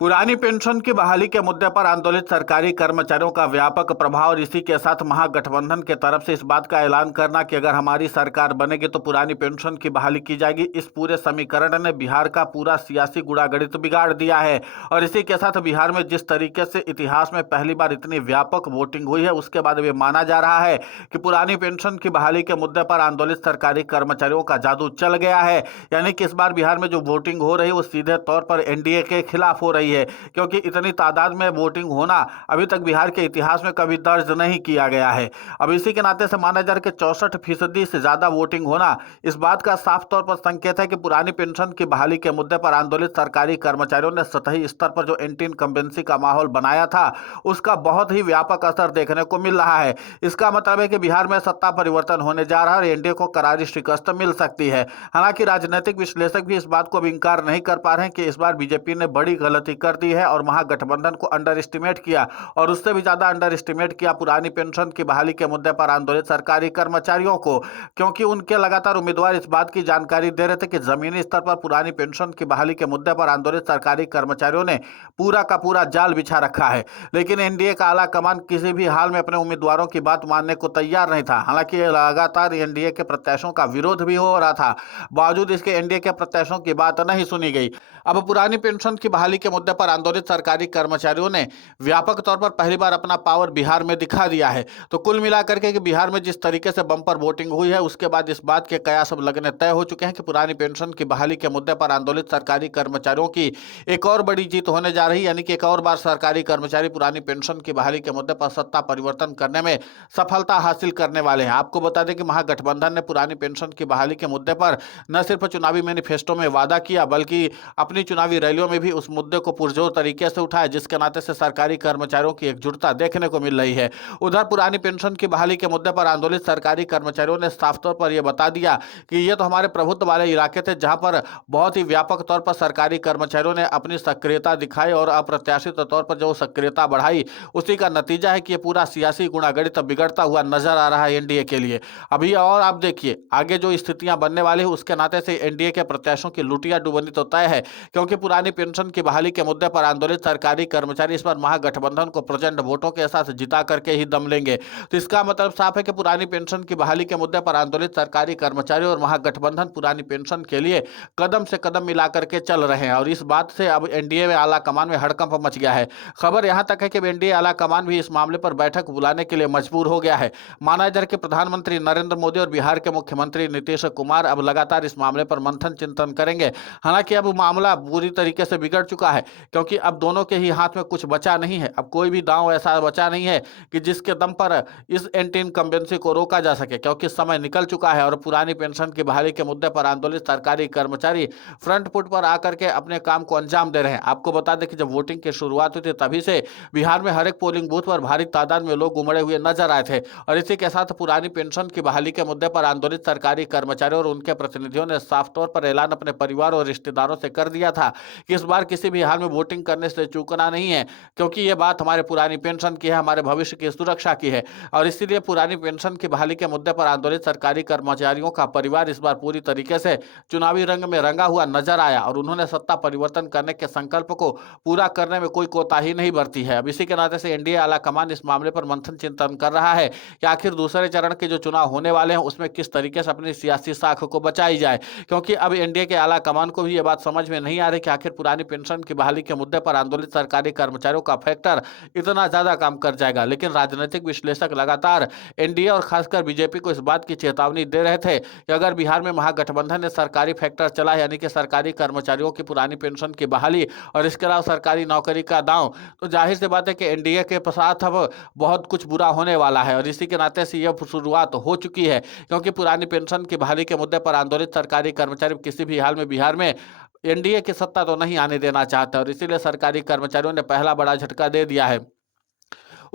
पुरानी पेंशन की बहाली के मुद्दे पर आंदोलित सरकारी कर्मचारियों का व्यापक प्रभाव और इसी के साथ महागठबंधन के तरफ से इस बात का ऐलान करना कि अगर हमारी सरकार बनेगी तो पुरानी पेंशन की बहाली की जाएगी, इस पूरे समीकरण ने बिहार का पूरा सियासी गुड़ागणित बिगाड़ दिया है। और इसी के साथ बिहार में जिस तरीके से इतिहास में पहली बार इतनी व्यापक वोटिंग हुई है, उसके बाद ये माना जा रहा है कि पुरानी पेंशन की बहाली के मुद्दे पर आंदोलित सरकारी कर्मचारियों का जादू चल गया है। यानी कि इस बार बिहार में जो वोटिंग हो रही है वो सीधे तौर पर एनडीए के खिलाफ हो रही है, क्योंकि इतनी तादाद में वोटिंग होना अभी तक बिहार के इतिहास में कभी दर्ज नहीं किया गया है। अब इसी के नाते से माना जा रहा है कि 64% से ज्यादा वोटिंग होना इस बात का साफ तौर पर संकेत है कि पुरानी पेंशन की बहाली के मुद्दे पर आंदोलित सरकारी कर्मचारियों ने सतही स्तर पर जो एंटी इनकम्बेंसी का माहौल बनाया था उसका बहुत ही व्यापक असर देखने को मिल रहा है। इसका मतलब है कि बिहार में सत्ता परिवर्तन होने जा रहा है और एनडीए को करारी शिकस्त मिल सकती है। हालांकि राजनीतिक विश्लेषक भी इस बात को भी इंकार नहीं कर पा रहे हैं कि इस बार बीजेपी ने बड़ी गलती कर दी है और महागठबंधन को अंडर एस्टिमेट किया, और उससे भी ज्यादा अंडर एस्टिमेट किया पुरानी पेंशन की बहाली के मुद्दे पर आंदोलित सरकारी कर्मचारियों को, क्योंकि उनके लगातार उम्मीदवार इस बात की जानकारी दे रहे थे कि जमीनी स्तर पर पुरानी पेंशन की बहाली के मुद्दे पर आंदोलित सरकारी कर्मचारियों ने पूरा का पूरा जाल बिछा रखा है। लेकिन एनडीए का आला कमान किसी भी हाल में अपने उम्मीदवारों की बात मानने को तैयार नहीं था। हालांकि लगातार एनडीए के प्रत्याशियों का विरोध भी हो रहा था, बावजूद इसके एनडीए के प्रत्याशियों की बात नहीं सुनी गई। अब पुरानी पेंशन की बहाली के मुद्दे पर आंदोलित सरकारी कर्मचारियों ने व्यापक तौर पर पहली बार अपना पावर बिहार में दिखा दिया है। तो कुल मिलाकर के कि बिहार में जिस तरीके से बम्पर वोटिंग हुई है, उसके बाद इस बात के कयास अब लगने तय हो चुके हैं कि पुरानी पेंशन की बहाली के मुद्दे पर आंदोलित सरकारी कर्मचारियों की एक और बड़ी जीत होने जा रही है। यानी कि एक और बार सरकारी कर्मचारी पुरानी पेंशन की बहाली के मुद्दे पर सत्ता परिवर्तन करने में सफलता हासिल करने वाले हैं। आपको बता दें कि महागठबंधन ने पुरानी पेंशन की बहाली के मुद्दे पर न सिर्फ चुनावी मैनिफेस्टो में वादा किया, बल्कि अपनी चुनावी रैलियों में भी उस मुद्दे को पुरजोर तरीके से उठाया, जिसके नाते से सरकारी कर्मचारियों की एकजुटता देखने को मिल रही है। उधर पुरानी पेंशन की बहाली के मुद्दे पर आंदोलित सरकारी कर्मचारियों ने साफ तौर पर यह बता दिया कि ये तो हमारे प्रभुत्व वाले इलाके थे, जहां पर बहुत ही व्यापक तौर पर सरकारी कर्मचारियों ने अपनी सक्रियता दिखाई और अप्रत्याशित तौर पर जो सक्रियता बढ़ाई, उसी का नतीजा है कि ये पूरा सियासी गुणागणित बिगड़ता हुआ नजर आ रहा है एनडीए के लिए। अभी और आप देखिए आगे जो स्थितियां बनने वाली है, उसके नाते से एनडीए के प्रत्याशियों की लुटिया डुबनी तो तय है, क्योंकि पुरानी पेंशन की बहाली के मुद्दे पर आंदोलित सरकारी कर्मचारी इस बार महागठबंधन को प्रचंड वोटों के साथ जिता करके ही दम लेंगे। तो इसका मतलब साफ है कि पुरानी पेंशन की बहाली के मुद्दे पर आंदोलित सरकारी कर्मचारी और महागठबंधन पुरानी पेंशन के लिए कदम से कदम मिला करके चल रहे हैं, और इस बात से अब एनडीए में आला कमान में हड़कंप मच गया है। खबर यहां तक है कि एनडीए आला कमान भी इस मामले पर बैठक बुलाने के लिए मजबूर हो गया है। माना जा रहा है कि प्रधानमंत्री नरेंद्र मोदी और बिहार के मुख्यमंत्री नीतीश कुमार अब लगातार इस मामले पर मंथन चिंतन करेंगे। हालांकि अब मामला पूरी तरीके से बिगड़ चुका है, क्योंकि अब दोनों के ही हाथ में कुछ बचा नहीं है। अब कोई भी दांव ऐसा बचा नहीं है कि जिसके दम पर इस एंटी इनकम्बेंसी को रोका जा सके, क्योंकि समय निकल चुका है और पुरानी पेंशन की बहाली के मुद्दे पर आंदोलित सरकारी कर्मचारी फ्रंट फुट पर आकर के अपने काम को अंजाम दे रहे हैं। आपको बता दें कि जब वोटिंग की शुरुआत हुई थी, तभी से बिहार में हर एक पोलिंग बूथ पर भारी तादाद में लोग उमड़े हुए नजर आए थे, और इसी के साथ पुरानी पेंशन की बहाली के मुद्दे पर आंदोलित सरकारी कर्मचारियों और उनके प्रतिनिधियों ने साफ तौर पर ऐलान अपने परिवार और रिश्तेदारों से कर दिया था कि इस बार किसी भी हाल में वोटिंग करने से चूकना नहीं है, क्योंकि ये बात हमारे पुरानी पेंशन की है, हमारे भविष्य की सुरक्षा की है। और इसीलिए पुरानी पेंशन की बहाली के मुद्दे पर आंदोलित सरकारी कर्मचारियों का परिवार इस बार पूरी तरीके से चुनावी रंग में रंगा हुआ नजर आया, और उन्होंने सत्ता परिवर्तन करने के संकल्प को पूरा करने में कोई कोताही नहीं बरती है। अब इसी के नाते से एनडीए आला कमान इस मामले पर मंथन चिंतन कर रहा है कि आखिर दूसरे चरण के जो चुनाव होने वाले हैं उसमें किस तरीके से अपनी सियासी साख को बचाई जाए, क्योंकि अब एनडीए के आला कमान को भी ये बात समझ में नहीं आ रही कि आखिर पुरानी पेंशन की बहाली के मुद्दे पर आंदोलित सरकारी कर्मचारियों का फैक्टर इतना ज्यादा काम कर जाएगा। लेकिन राजनीतिक विश्लेषक लगातार एनडीए और खासकर बीजेपी को इस बात की चेतावनी दे रहे थे कि अगर बिहार में महागठबंधन ने सरकारी फैक्टर चला, यानी कि सरकारी कर्मचारियों की पुरानी पेंशन की बहाली और इसके अलावा सरकारी नौकरी का दांव, तो जाहिर सी बात है कि एनडीए के साथ अब बहुत कुछ बुरा होने वाला है। और इसी के नाते से यह शुरुआत हो चुकी है, क्योंकि पुरानी पेंशन की बहाली के मुद्दे पर आंदोलित सरकारी कर्मचारी किसी भी हाल में बिहार में एनडीए की सत्ता तो नहीं आने देना चाहता, और इसीलिए सरकारी कर्मचारियों ने पहला बड़ा झटका दे दिया है।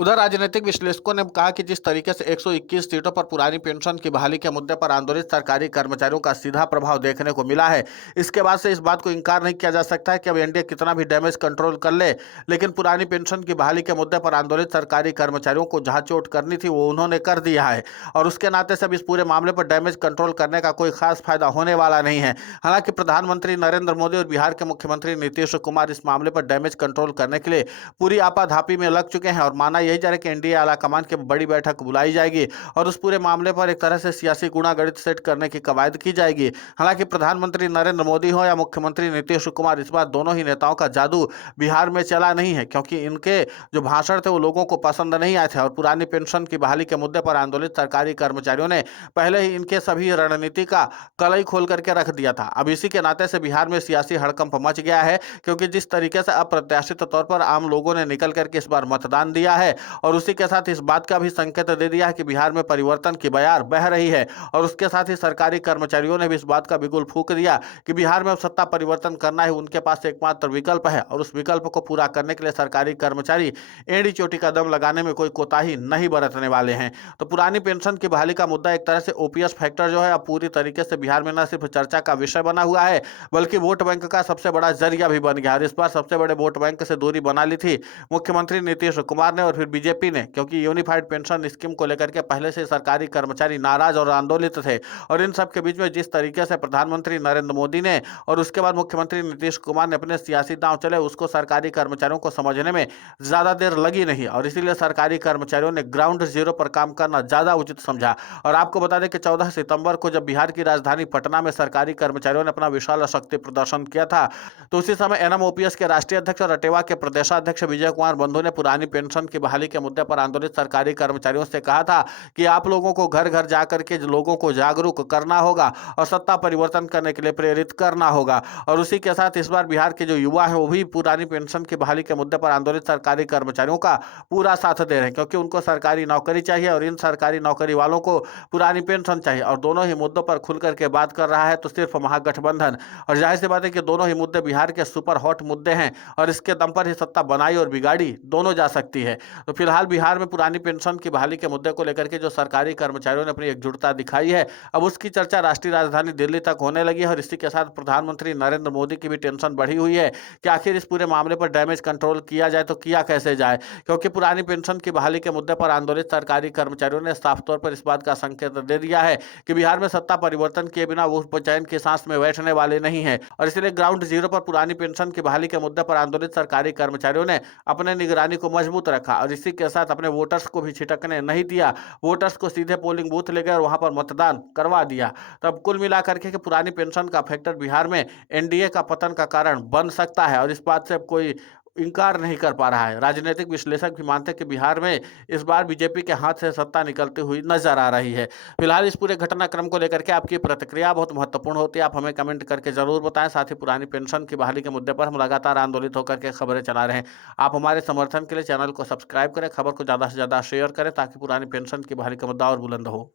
उधर राजनीतिक विश्लेषकों ने कहा कि जिस तरीके से 121 सीटों पर पुरानी पेंशन की बहाली के मुद्दे पर आंदोलित सरकारी कर्मचारियों का सीधा प्रभाव देखने को मिला है, इसके बाद से इस बात को इनकार नहीं किया जा सकता है कि अब एनडीए कितना भी डैमेज कंट्रोल कर ले, लेकिन पुरानी पेंशन की बहाली के मुद्दे पर आंदोलित सरकारी कर्मचारियों को जहां चोट करनी थी वो उन्होंने कर दिया है और उसके नाते से अब इस पूरे मामले पर डैमेज कंट्रोल करने का कोई खास फायदा होने वाला नहीं है। हालांकि प्रधानमंत्री नरेंद्र मोदी और बिहार के मुख्यमंत्री नीतीश कुमार इस मामले पर डैमेज कंट्रोल करने के लिए पूरी आपाधापी में लग चुके हैं और माना यही जा रहा है कि एनडीए आलाकमान की बड़ी बैठक बुलाई जाएगी और उस पूरे मामले पर एक तरह से सियासी गुणागणित सेट करने की कवायद की जाएगी। हालांकि प्रधानमंत्री नरेंद्र मोदी हो या मुख्यमंत्री नीतीश कुमार, इस बार दोनों ही नेताओं का जादू बिहार में चला नहीं है, क्योंकि इनके जो भाषण थे वो लोगों को पसंद नहीं आए थे और पुरानी पेंशन की बहाली के मुद्दे पर आंदोलित सरकारी कर्मचारियों ने पहले ही इनके सभी रणनीति का कलई खोल करके रख दिया था। अब इसी के नाते से बिहार में सियासी हड़कंप मच गया है, क्योंकि जिस तरीके से अप्रत्याशित तौर पर आम लोगों ने निकल करके इस बार मतदान दिया है और उसी के साथ इस बात का भी संकेत दे दिया है कि बिहार में परिवर्तन की बयार बह रही है और उसके साथ ही सरकारी कर्मचारियों ने भी इस बात का बिगुल फूंक दिया कि बिहार में अब सत्ता परिवर्तन करना है, उनके पास एकमात्र विकल्प है और उस विकल्प को पूरा करने के लिए सरकारी कर्मचारी एड़ी चोटी का दम लगाने में कोई कोताही नहीं बरतने वाले हैं। तो पुरानी पेंशन की बहाली का मुद्दा एक तरह से ओपीएस फैक्टर जो है अब पूरी तरीके से बिहार में न सिर्फ चर्चा का विषय बना हुआ है बल्कि वोट बैंक का सबसे बड़ा जरिया भी बन गया और इस बार सबसे बड़े वोट बैंक से दूरी बना ली थी मुख्यमंत्री नीतीश कुमार ने और फिर बीजेपी ने, क्योंकि यूनिफाइड पेंशन स्कीम को लेकर के पहले से सरकारी कर्मचारी नाराज और आंदोलित थे और इन सब के बीच में जिस तरीके से प्रधानमंत्री नरेंद्र मोदी ने और उसके बाद मुख्यमंत्री नीतीश कुमार ने अपने सियासी दांव चले, उसको सरकारी कर्मचारियों को समझने में ज्यादा देर लगी नहीं और इसीलिए सरकारी कर्मचारियों ने ग्राउंड जीरो पर काम करना ज्यादा उचित समझा। और आपको बता दें कि 14 सितंबर को जब बिहार की राजधानी पटना में सरकारी कर्मचारियों ने अपना विशाल शक्ति प्रदर्शन किया था तो उसी समय एनएमओपीएस के राष्ट्रीय अध्यक्ष और अटेवा के प्रदेशाध्यक्ष विजय कुमार बंधु ने पुरानी पेंशन की बहाली के मुद्दे पर आंदोलित सरकारी कर्मचारियों से कहा था कि आप लोगों को घर घर जाकर के लोगों को जागरूक करना होगा और सत्ता परिवर्तन करने के लिए प्रेरित करना होगा। और उसी के साथ इस बार बिहार के जो युवा है वो भी पुरानी पेंशन की बहाली के मुद्दे पर आंदोलित सरकारी कर्मचारियों का पूरा साथ दे रहे हैं, क्योंकि उनको सरकारी नौकरी चाहिए और इन सरकारी नौकरी वालों को पुरानी पेंशन चाहिए और दोनों ही मुद्दों पर खुल करके बात कर रहा है तो सिर्फ महागठबंधन। और जाहिर सी बात है कि दोनों ही मुद्दे बिहार के सुपर हॉट मुद्दे हैं और इसके दम पर ही सत्ता बनाई और बिगाड़ी दोनों जा सकती है। तो फिलहाल बिहार में पुरानी पेंशन की बहाली के मुद्दे को लेकर के जो सरकारी कर्मचारियों ने अपनी एकजुटता दिखाई है अब उसकी चर्चा राष्ट्रीय राजधानी दिल्ली तक होने लगी है और इसी के साथ प्रधानमंत्री नरेंद्र मोदी की भी टेंशन बढ़ी हुई है कि आखिर इस पूरे मामले पर डैमेज कंट्रोल किया जाए तो किया कैसे जाए, क्योंकि पुरानी पेंशन की बहाली के मुद्दे पर आंदोलित सरकारी कर्मचारियों ने साफ तौर पर इस बात का संकेत दे दिया है कि बिहार में सत्ता परिवर्तन किए बिना वो चैन की सांस में बैठने वाले नहीं है और इसलिए ग्राउंड जीरो पर पुरानी पेंशन की बहाली के मुद्दे पर आंदोलित सरकारी कर्मचारियों ने अपने निगरानी को मजबूत रखा और इसी के साथ अपने वोटर्स को भी छिटकने नहीं दिया, वोटर्स को सीधे पोलिंग बूथ ले गए और वहां पर मतदान करवा दिया। तब कुल मिलाकर के पुरानी पेंशन का फैक्टर बिहार में एनडीए का पतन का कारण बन सकता है और इस बात से अब कोई इनकार नहीं कर पा रहा है। राजनीतिक विश्लेषक भी मानते हैं कि बिहार में इस बार बीजेपी के हाथ से सत्ता निकलती हुई नजर आ रही है। फिलहाल इस पूरे घटनाक्रम को लेकर के आपकी प्रतिक्रिया बहुत महत्वपूर्ण होती है, आप हमें कमेंट करके जरूर बताएं। साथ ही पुरानी पेंशन की बहाली के मुद्दे पर हम लगातार आंदोलित होकर के खबरें चला रहे हैं। आप हमारे समर्थन के लिए चैनल को सब्सक्राइब करें, खबर को ज़्यादा से ज़्यादा शेयर करें ताकि पुरानी पेंशन की बहाली का मुद्दा और बुलंद हो।